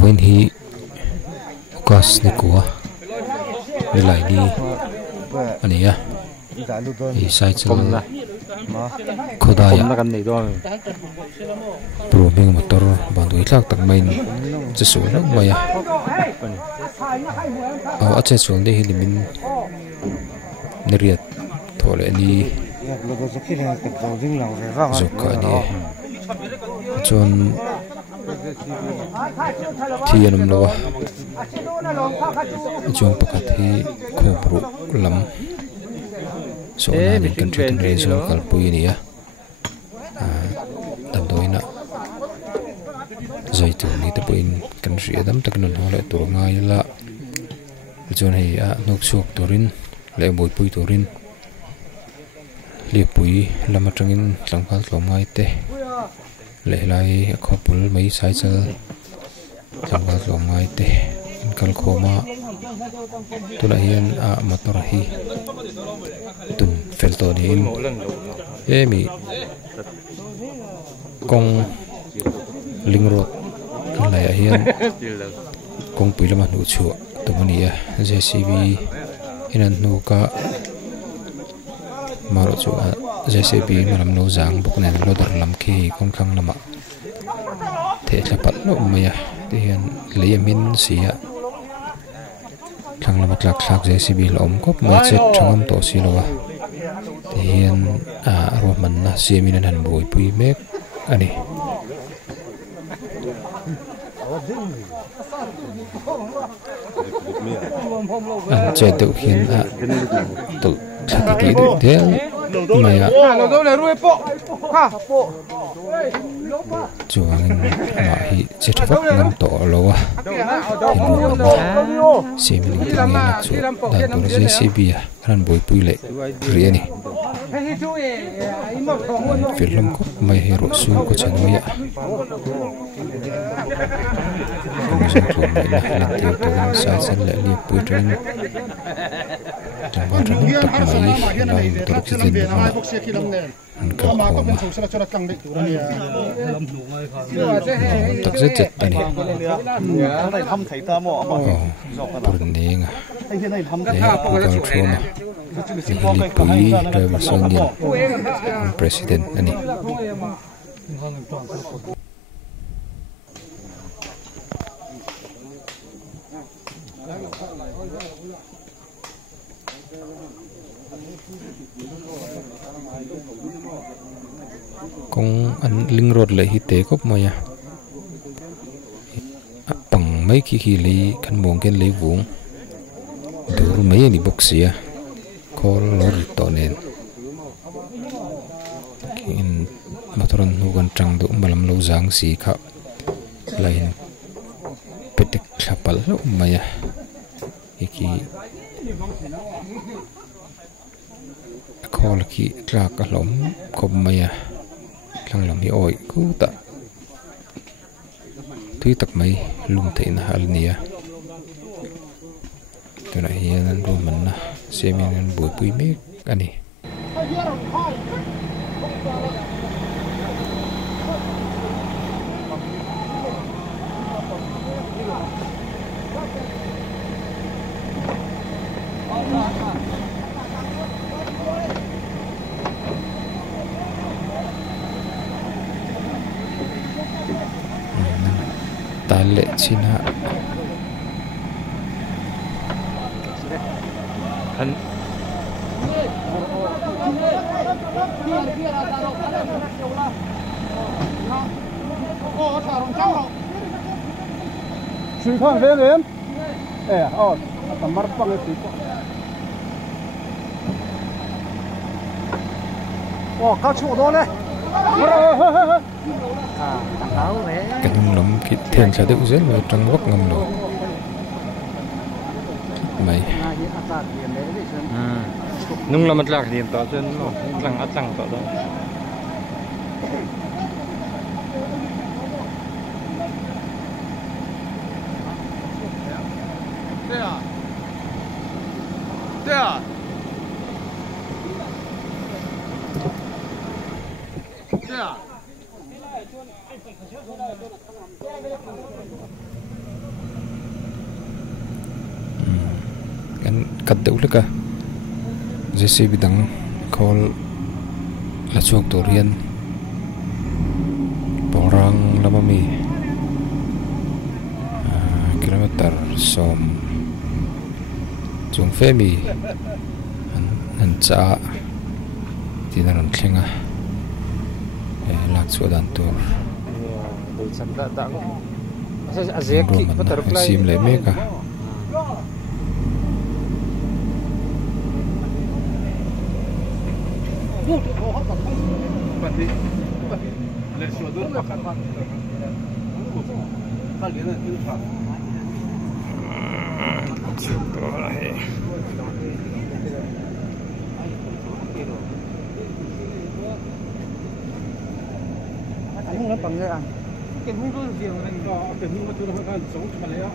when he gas ni kuwa ni lai ni ani ya i sai chal khodaya proving motor bandu itlak tak main chesu nak maya ache chul de hilimin neriat thole ni zukka ni chon thianum lawa chon pakat hi khobru lam so na ni country to rezo kalpui ni ya tam doina zaitu ni te puin country adam taknon hole tur ngai la chon hei a nok suak turin le moi pui turin le pui lama tangin tlangphal tlomai te le lai khopul mai sai chal tlangphal tlomai te kal khoma tuna hian a motor hi tun felto ni in emi kong lingrot lai a hian kong pui lama nu chu tumania JCB inan nu ka maro chu a JCB malam no jang buk nen lo dar lam khi kon khang lama the thlapat no maya te hian leyamin sia thlang lama tlak thlak JCB lom kop mai chet thangam to si lowa te hian a ro man na siamin an han boi pui mek ani an che deuh hian a tul thati ti deuh tel maya chuangin ma hi che thawak ngam to lowa hinun na siamling ti nge na chu da tur JCB a ran boi pui le ri ani film ko mai hero su ko chanoya komisen tu mai na lan tir to gan sai san le li pui tren tamba tren tak mai lai tur ki tin na an ka khoma tak zet zet ani pur ninga le pukal thoma li pui driver sonian president ani kong an ling road le hi te kop maya pang mai ki le kan mong ken le wung dur mai ni boxia kol lor to nen kin motoran nu gan tang do malam lo jang si kha lain petek thlapal lo maya iki kol ki tlak ka lom kop maya thlang lam hi oi ku ta thui tak mai lum theina hal nia tuna hian an ru man na semin an boi pui mek ani tale china an suy khang về đến tầm mắt bằng cái cao chỗ đó này cái nông lắm cái thiên sẽ được rất là trong góc ngầm rồi mày nung là mất lạc điểm tỏ trên lăng ắt lăng tỏ đó对啊对啊 kan kat deuh leka JCB dang khol la chuak tur hian porang lamami kilometer som chung femi an cha tinaran thlenga lak chu dan tur sim le meka Hung nó bằng cái cái hung có gì mà cái hung nó tôi nó sống mà lấy á.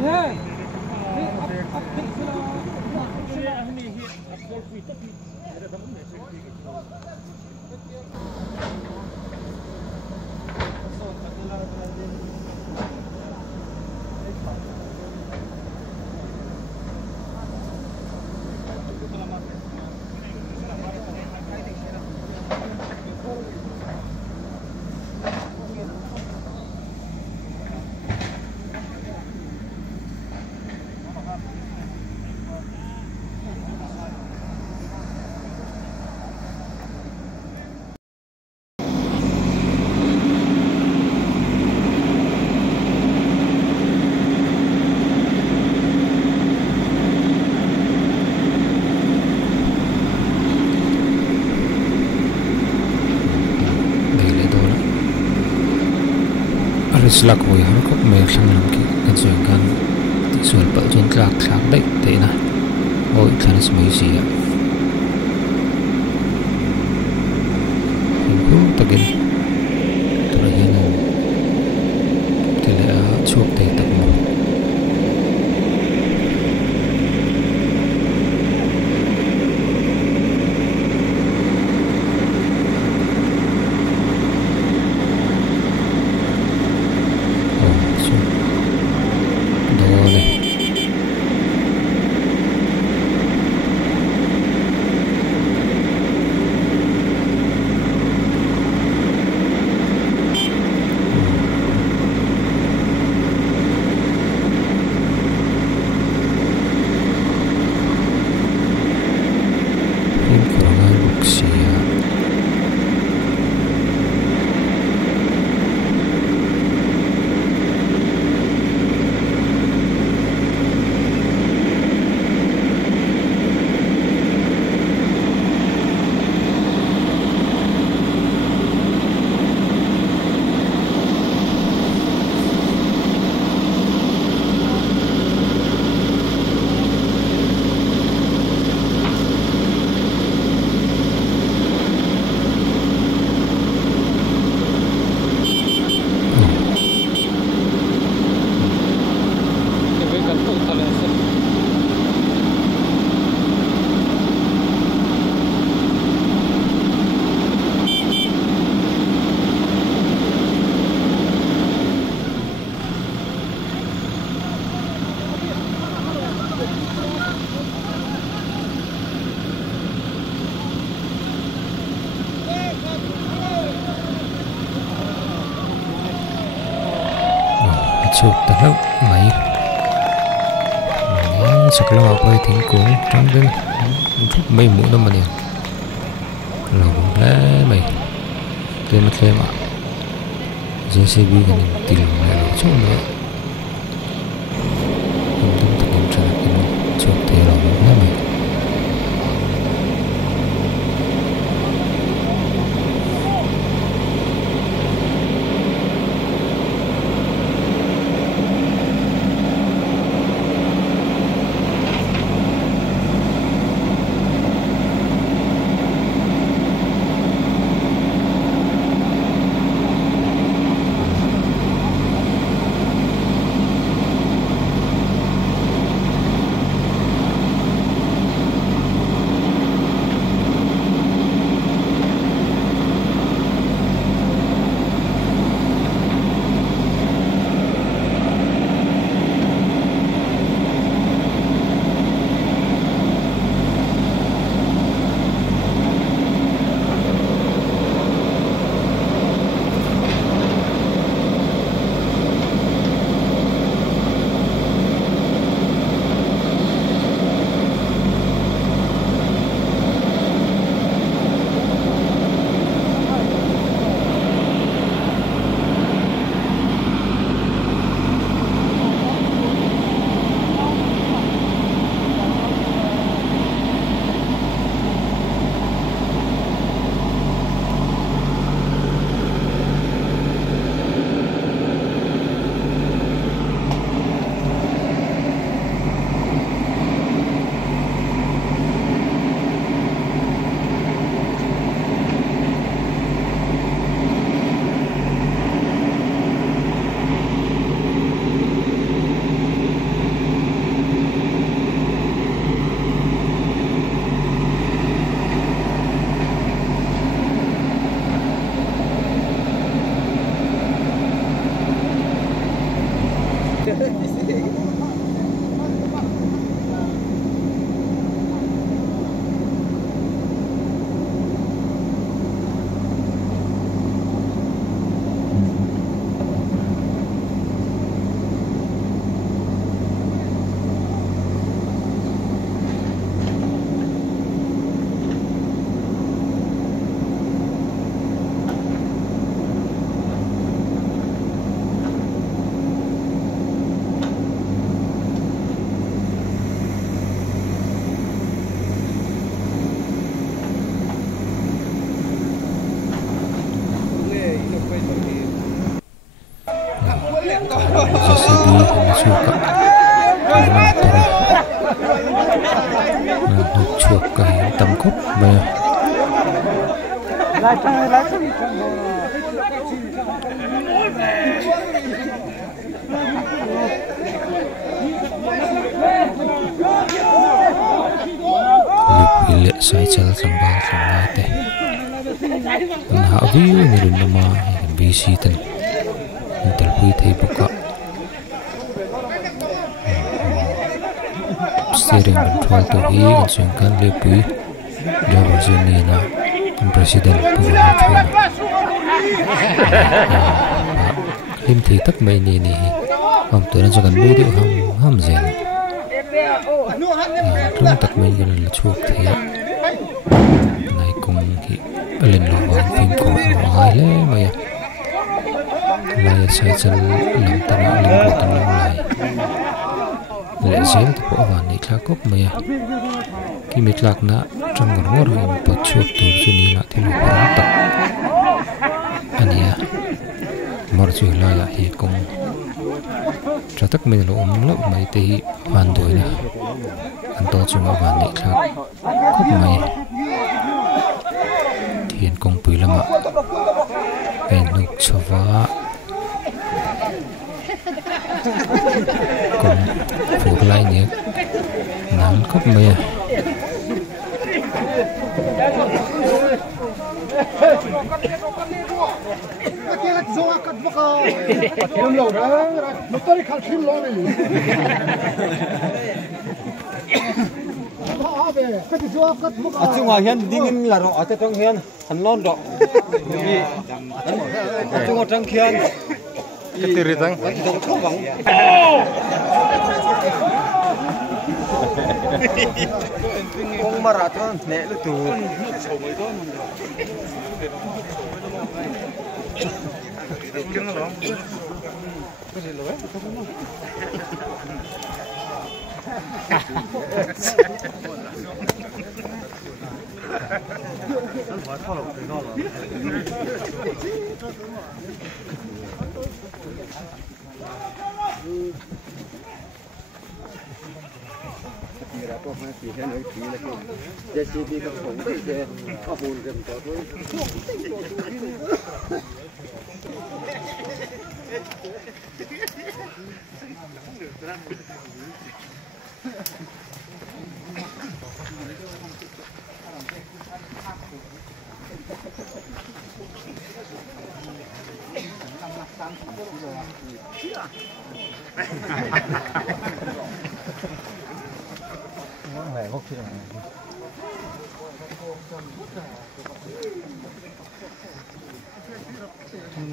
Yeah. slak voi har khop me thlang lam ki kan chuan kan ti sual pal chon tlak thlak dei te na oi thanas mai si ya takin tura hian tele a chuak te tak mo chuột ta lâu mấy sạc lâu quay thính cũng trong bên chút mấy mũi đâu mà nè lâu lẽ mày tên mất thêm ạ JCB cái này tìm lại chỗ nữa không tâm thực hiện trả cái chuột thì lâu lẽ mày JCB na chuka na tora nok chuak ka hi tam khop mai lip sai chal sambal sangai te an ha view ni rin lama BC tan intel pui thei buka steering control to hi kan chung kan le pui driver zone ni na president pu na thon lim thei tak mai ni ni ham to na jagan me de ham zen tung tak mai gan la chuak thei nai kong hi len lo wan phim ko ngai le mai lai sai chal lam tana lim ko tan lai le zel to po wan ni thla kop mai ki mitlak na tang ngor in pot chuak tur chu ni la thil ko tak ania mor chu la ya hi kong tra tak mai lo lo mai te hi wan doi na an to chu ma wan ni thla kop mai thian kong pui lama ai nuk chawa kong phur lai ni nan kop mai chung hòa hiền dingin là rõ ở trong hiền hắn lon rõ chung hòa trong hiền cái tiền tăng trong không vắng con marathon nè lúc tù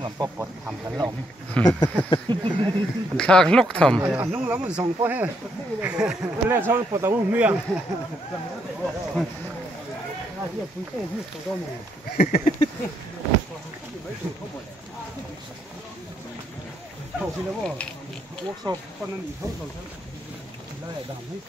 làm bọc bọt thầm hắn lỏng khạc lúc thầm nung lắm dòng có hết lên sau bọt tàu miệng hậu xin lỗi workshop con ăn không cầu chân đây đảm hết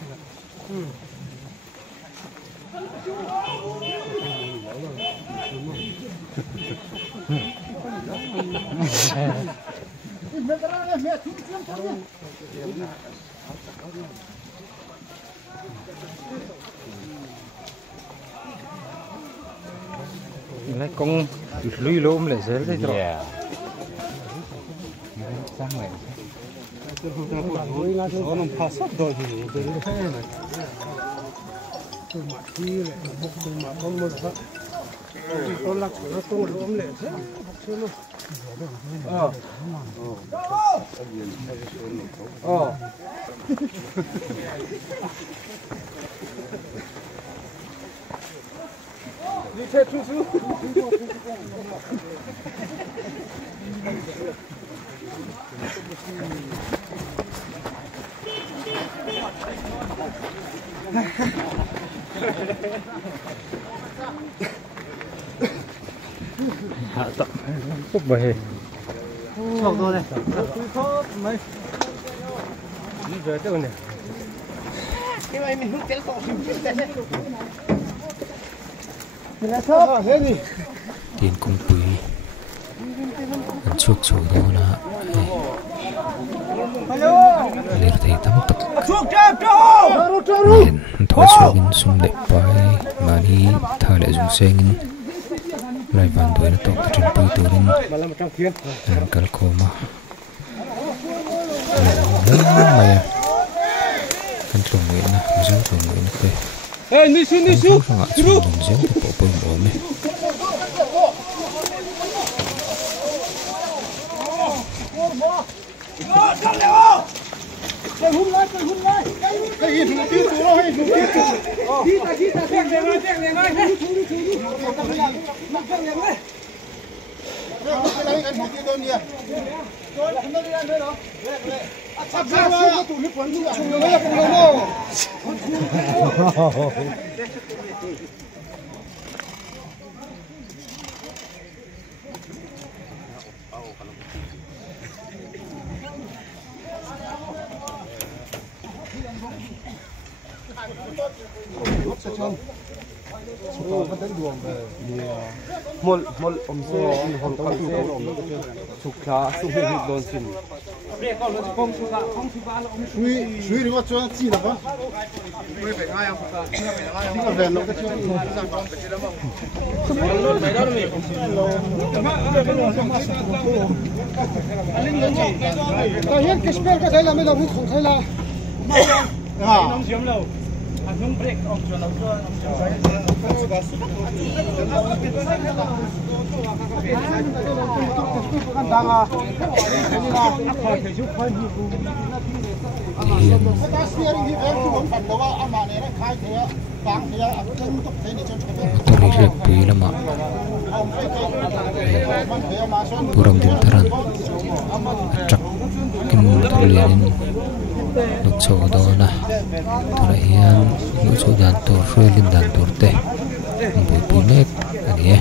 này con lùi lốm lại dễ đấy rồi sang này nó phá sắt rồi thì đến thế này tôi mặc chi lại một tôi mặc con một phát tôi lắc nó tôi lốm lại thế đi xe chú chú hạ tận phúc bề chọc rồi này mấy đi về tới này cái này mình hút cái cọ tiền công quý chuộc chỗ đó là lir thei tam tak nen thoi chuakin sum le pai mani tha le zum sengin lai van doina tok ta thin pui turin an kal khoma maya kan tlung nge na mizang tlung nge na te Hey, nisu. nga chung lung ziang te po poi mo me mol om se hon kan se sukha suhi hi don sin Shui ri wa chuan chi la ba. Shui phải ngay không? Đi vào vườn nó cái chuyện gì sang con cái chuyện đó mà. Mày đó mày. Tao hiện cái spell cái đấy là mấy đồng không thấy là. Nông chiếm đâu. Nông break ông cho nó motor ri pui lama puram din taran truck kin motor lianin nuk chaw do na thura hian nu chaw dan tur roilin dan tur te bui pui mek ani